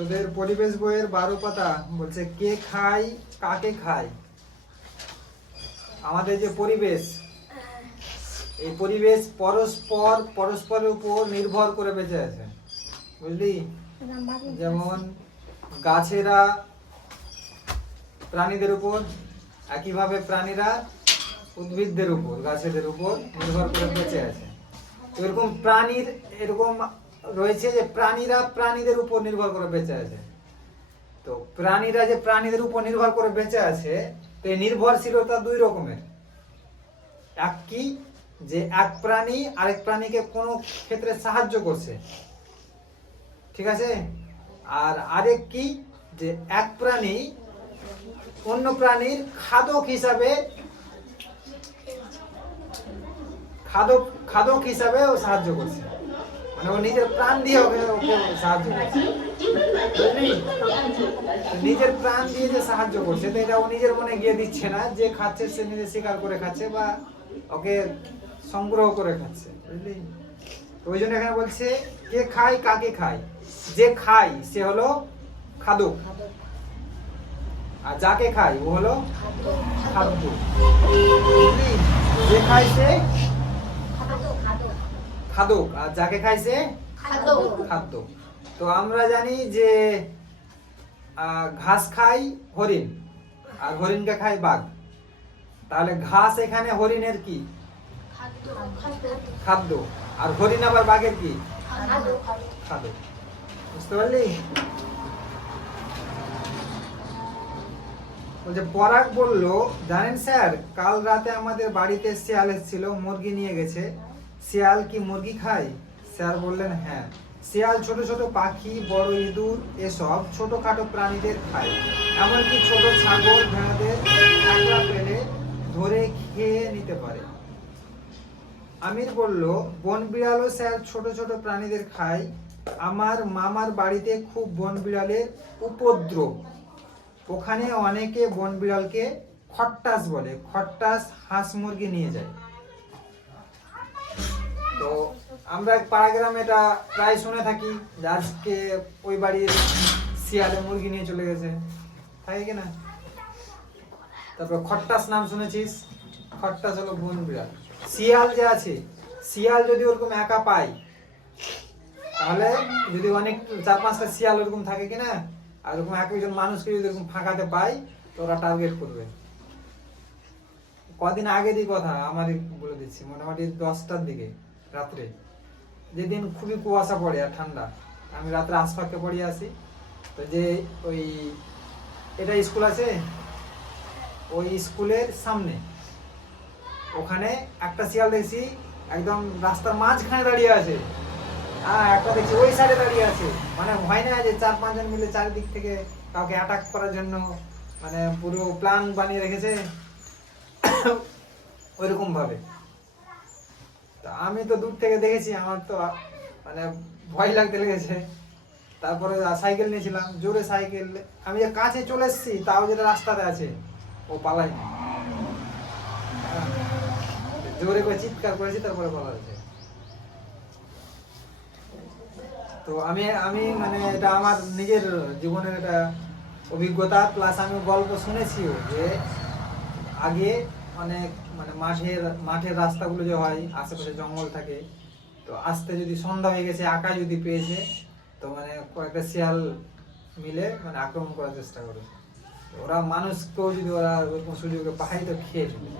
তোদের পরিবেশ বইয়ের 12 পাতা বলছে কে খায় কাকে খায়। আমাদের যে পরিবেশ, এই পরিবেশ পরস্পরের উপর নির্ভর করে বেঁচে আছে, বুঝলি? যেমন গাছেরা প্রাণীদের উপর, একইভাবে প্রাণীরা উদ্ভিদদের উপর, গাছেদের উপর নির্ভর করে বেঁচে আছে। এরকম প্রাণীর এরকম রয়েছে যে প্রাণীরা প্রাণীদের উপর নির্ভর করে বেঁচে আছে। তো প্রাণীরা যে প্রাণীদের উপর নির্ভর করে বেঁচে আছে, তো এই নির্ভরশীলতা দুই রকমের। এক কি, যে এক প্রাণী আরেক প্রাণীকে কোনো ক্ষেত্রে সাহায্য করছে, ঠিক আছে? আর আরেক কি, যে এক প্রাণী অন্য প্রাণীর খাদক হিসাবে ও সাহায্য করছে, মানে ও নিজের প্রাণ দিয়ে ওকে সাহায্য করছে, নিজের প্রাণ দিয়ে যে সাহায্য করছে, তো এটা ও নিজের মনে গিয়ে দিচ্ছে না, যে খাচ্ছে সে নিজে শিকার করে খাচ্ছে বা ওকে সংগ্রহ করে খাচ্ছে, বুঝলি? ওই জন্য এখানে বলছে কে খায় কাকে খায়। যে খায় সে হলো খাদক, আর যাকে খায় ও হলো খাদ্য, বুঝলি? যে খায় সে খাদক, আর যাকে খায় সে খাদ্য। তো আমরা জানি যে ঘাস খায় হরিণ, আর হরিণকে খায় বাঘ। তাহলে ঘাস এখানে হরিণের কি? খাদ্য। আর হরিণ আবার বাঘের কি? খাদ্য। বুঝতে পারলি? বলছে পরাগ বলল, জানেন স্যার, কাল রাতে আমাদের বাড়িতে শিয়াল এসেছিল, মুরগি নিয়ে গেছে। শিয়াল কি মুরগি খায়? স্যার বললেন হ্যাঁ। শিয়াল ছোট ছোট পাখি, বড় ইঁদুর এসব ছোটখাটো প্রাণীদের খায়, এমনকি ছোট ছাগল ভেড়াদের একলা পেলে ধরে খেয়ে নিতে পারে। আমির বলল, বন বিড়ালও স্যার ছোট ছোট প্রাণীদের খায়। আমার মামার বাড়িতে খুব বন বিড়ালের উপদ্রব, ওখানে অনেকে বন বিড়ালকে খট্টাস বলে, খট্টাস হাঁস মুরগি নিয়ে যায়। তো আমরা পাড়াগ্রামে এটা প্রায় শুনে থাকি যে আজকে ওই বাড়ির শিয়ালে মুরগি নিয়ে চলে গেছে, থাকে কিনা? তারপর খট্টাস নাম শুনেছিস? খট্টাস হলো বন বিড়াল। শিয়াল যে আছে, শিয়াল যদি ওরকম একা পায়, তাহলে যদি অনেক 4-5টা শিয়াল ওরকম থাকে কিনা, আর ওরকম একজন মানুষকে যদি এরকম ফাঁকাতে পায়, তো ওরা টার্গেট করবে। কদিন আগেরই কথা, আমারই বলে দিচ্ছি, মোটামুটি 10টার দিকে রাত্রে, যেদিন খুবই কুয়াশা পড়ে আর ঠান্ডা, আমি রাত্রে আশপাশে পড়িয়ে আসি। তো যে ওই এটা স্কুল আছে, ওই স্কুলের সামনে ওখানে একটা শিয়াল দেখছি একদম রাস্তার মাঝখানে দাঁড়িয়ে আছে, আর একটা দেখছি ওই সাইডে দাঁড়িয়ে আছে। মানে হয় না যে 4-5 জন মিলে চারিদিক থেকে কাউকে অ্যাটাক করার জন্য মানে পুরো প্ল্যান বানিয়ে রেখেছে, ওইরকম ভাবে। তা আমি তো দূর থেকে দেখেছি, আমার তো মানে ভয় লাগতে লেগেছে। তারপরে সাইকেল নিয়েছিলাম, জোরে সাইকেল, আমি যে কাছে চলে এসেছি, তাও যেটা রাস্তাতে আছে ও পালাই না, জোরে করে চিৎকার করেছি, তারপরে পালাচ্ছে। তো আমি মানে এটা আমার নিজের জীবনের একটা অভিজ্ঞতা, প্লাস আমি গল্প শুনেছিও যে আগে অনেক মানে মাঠের রাস্তাগুলো যে হয়, আশেপাশে জঙ্গল থাকে, তো আস্তে যদি সন্ধ্যা হয়ে গেছে, আকাশ যদি পেয়েছে, তো মানে কয়েকটা শিয়াল মিলে মানে আক্রমণ করার চেষ্টা করে। ওরা মানুষকেও যদি ওরা ওরকম সুযোগে পায়, তো খেয়ে ফেলে।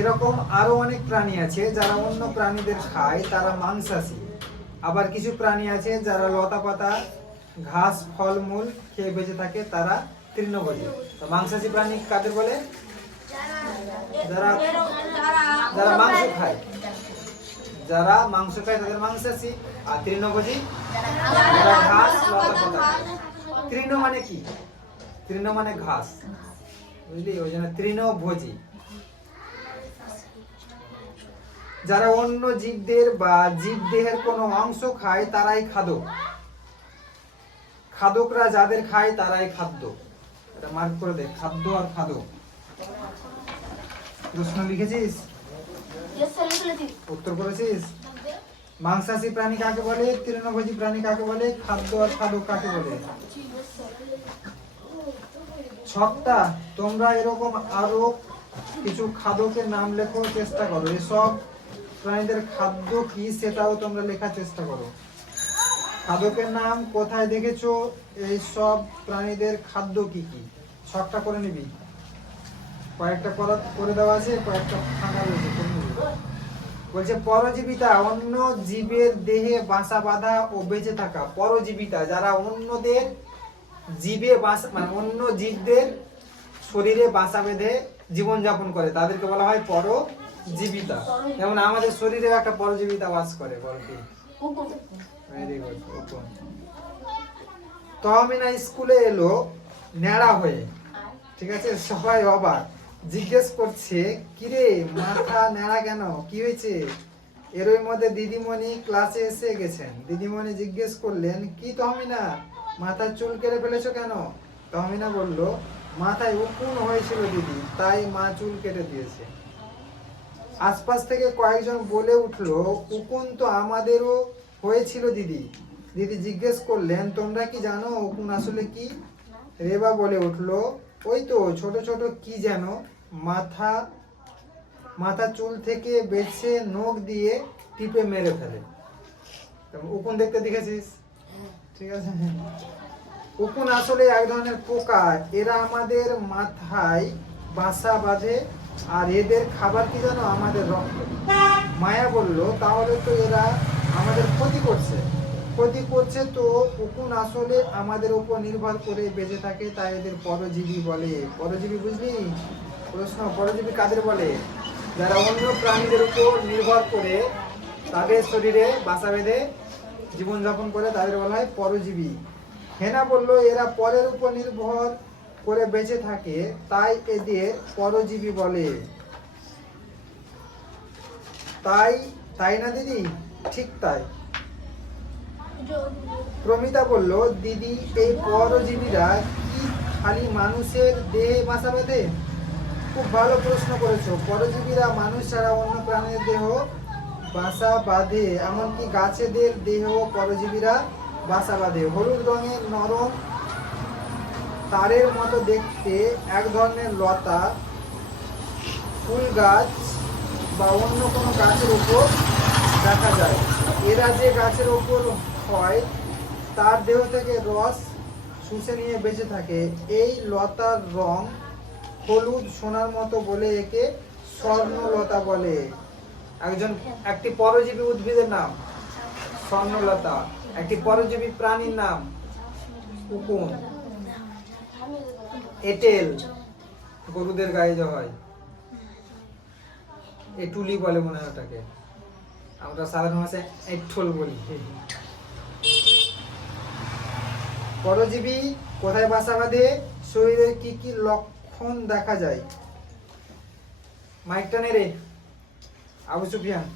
এরকম আরো অনেক প্রাণী আছে যারা অন্য প্রাণীদের খায়, তারা মাংসাশী। আবার কিছু প্রাণী আছে যারা লতা পাতা, ঘাস, ফলমূল খেয়ে বেঁচে থাকে, তারা তৃণভোজী। তো মাংসাশী প্রাণী কাদের বলে? যারা যারা মাংস খায়, যারা মাংস খায় তাদের মাংসাশী। আর তৃণভোজী যারা ঘাস, লতা পাতা। তৃণ মানে কি? তৃণ মানে ঘাস, বুঝলি? ওই জন্য তৃণভোজী। যারা অন্য জীবদের বা জীবদেহের কোনো অংশ খায়, তারাই খাদক। খাদকরা যাদের খায় তারাই খাদ্য। এটা মার্ক করে দে, খাদ্য আর খাদক। প্রশ্ন লিখেছিস? উত্তর করেছিস? মাংসাশী প্রাণী কাকে বলে, তৃণভোজী প্রাণী কাকে বলে, খাদ্য আর খাদক কাকে বলে। ছকটা তোমরা এরকম আরো কিছু খাদকের নাম লেখো, চেষ্টা করো এসব প্রাণীদের খাদ্য কি সেটাও তোমরা লেখার চেষ্টা করো। খাদকের নাম কোথায় দেখেছো, এই সব প্রাণীদের খাদ্য কি কি ছকটা করে নিবি। কয়েকটা করে দেওয়া আছে, কয়েকটা ফাঁকা রয়েছে, করে নিবি। বলছে পরজীবিতা, অন্য জীবের দেহে বাসা বাঁধা ও বেঁচে থাকা। পরজীবিতা যারা অন্যদের জীবে বাসা, মানে অন্য জীবদের শরীরে বাসা বেঁধে জীবন যাপন করে, তাদেরকে বলা হয় পরজীবিতা। যেমন আমাদের শরীরে একটা পরজীবিতা বাস করে, বলতে ভেরি গুড। তহমিনা স্কুলে এলো ন্যাড়া হয়ে, ঠিক আছে, সবাই অবাক, জিজ্ঞেস করছে কিরে মাথা ন্যাড়া কেন, কি হয়েছে। এর মধ্যে দিদিমণি ক্লাসে এসে গেছেন। দিদিমণি জিজ্ঞেস করলেন, কি তহমিনা মাথার চুল কেটে ফেলেছো কেন। তহমিনা বলল, মাথায় উকুন হয়েছিল দিদি, তাই মা চুল কেটে দিয়েছে। আশপাশ থেকে কয়েকজন বলে উঠলো, উকুন তো আমাদেরও হয়েছিল দিদি। দিদি জিজ্ঞেস করলেন, তোমরা কি জানো উকুন আসলে কি। রেবা বলে উঠলো, ওই তো ছোট ছোট কি যেন মাথা চুল থেকে বেছে নখ দিয়ে টিপে মেরে ফেলে। উকুন দেখতে দেখেছিস, ঠিক আছে। উকুন আসলে এক ধরনের পোকা, এরা আমাদের মাথায় বাসা বাঁধে, আর এদের খাবার কি জানো, আমাদের রক্ত। মায়া বলল, তাহলে তো এরা আমাদের ক্ষতি করছে তো। উকুন আসলে আমাদের উপর নির্ভর করে বেঁচে থাকে, তাই এদের পরজীবী বলে। পরজীবী বুঝলি প্রশ্ন, পরজীবী কাদের বলে, যারা অন্য প্রাণীদের উপর নির্ভর করে তাদের শরীরে বাসা বেঁধে জীবনযাপন করে, তাদের বলা হয় পরজীবী। হেনা বলল, এরা পরের উপর নির্ভর করে বেঁচে থাকে, তাই এদের পরজীবী বলে। তাই না দিদি, ঠিক তাই। প্রমিতা বলল, দিদি এই পরজীবীরা কি খালি মানুষের দেহে বাসা বাঁধে। খুব ভালো প্রশ্ন করেছো। পরজীবীরা মানুষ ছাড়া অন্য প্রাণীর দেহ বাসা বাঁধে, এমনকি গাছেদের দেহ পরজীবীরা বাসা বাঁধে। হলুদ রঙের নরম তারের মতো দেখতে এক ধরনের লতা ফুল গাছ বা অন্য কোনো গাছের উপর দেখা যায়। এরা যে গাছের উপর হয় তার দেহ থেকে রস শুষে নিয়ে বেঁচে থাকে। এই লতার রং হলুদ সোনার মতো বলে একে স্বর্ণলতা বলে। একটি পরজীবী উদ্ভিদের নাম স্বর্ণলতা, একটি পরজীবী প্রাণীর নাম উকুন। এঁটেল গরুদের গায়ে যে হয়, এটুলি বলে মনে হয় ওটাকে, আমরা সাধারণ ভাষায় এঁঠল বলি। পরজীবী কোথায় বাসা বাঁধে, শরীরের কি কি লক্ষণ দেখা যায়। মাইকটা নে রে আবু সুফিয়ান।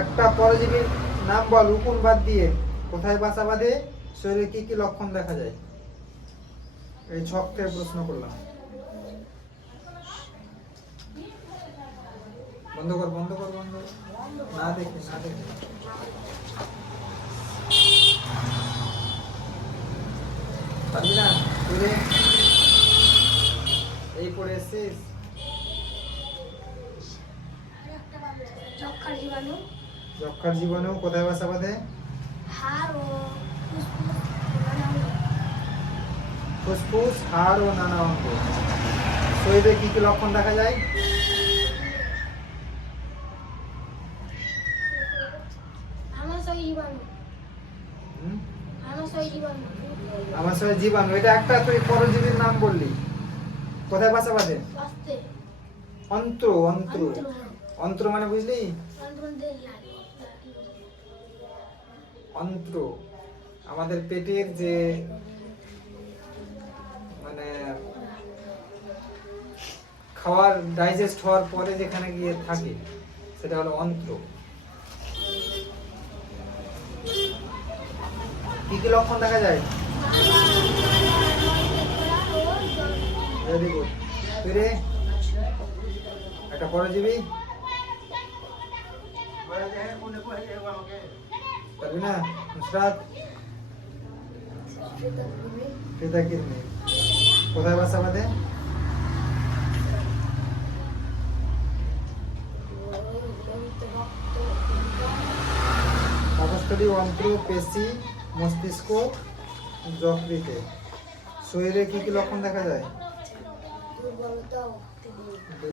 একটা পরজীবীর নাম বল, উকুন বাদ দিয়ে, কোথায় বাসা বাঁধে, শরীরে কি কি লক্ষণ দেখা যায়। এই ছক থেকে প্রশ্ন করলাম। বন্ধ কর না দেখে পারবি না তুই, এই পড়ে এসছিস। যক্ষার জীবাণু কোথায় বাসা বাঁধে, ফুসফুস, হাড় ও নানা অঙ্গ। শরীরে কি কি লক্ষণ দেখা যায়। আমাশয় জীবাণু, এটা একটা তুই পরজীবীর নাম বললি, কোথায় বাসা বাঁধে। অন্ত্র অন্ত্র মানে বুঝলি, অন্ত্র আমাদের পেটের যে মানে খাওয়ার ডাইজেস্ট হওয়ার পরে যেখানে গিয়ে থাকে সেটা হলো অন্ত্র। কি কি লক্ষণ দেখা যায়। Very good. একটা পরজীবী পারবি না? নুসরাত? ফিতা কিরমি কোথায় বাসা বাঁধে? পাকস্থলী, অন্ত্র, পেশি, মস্তিষ্ক, যকৃতে। শরীরে কি কি লক্ষণ দেখা যায়?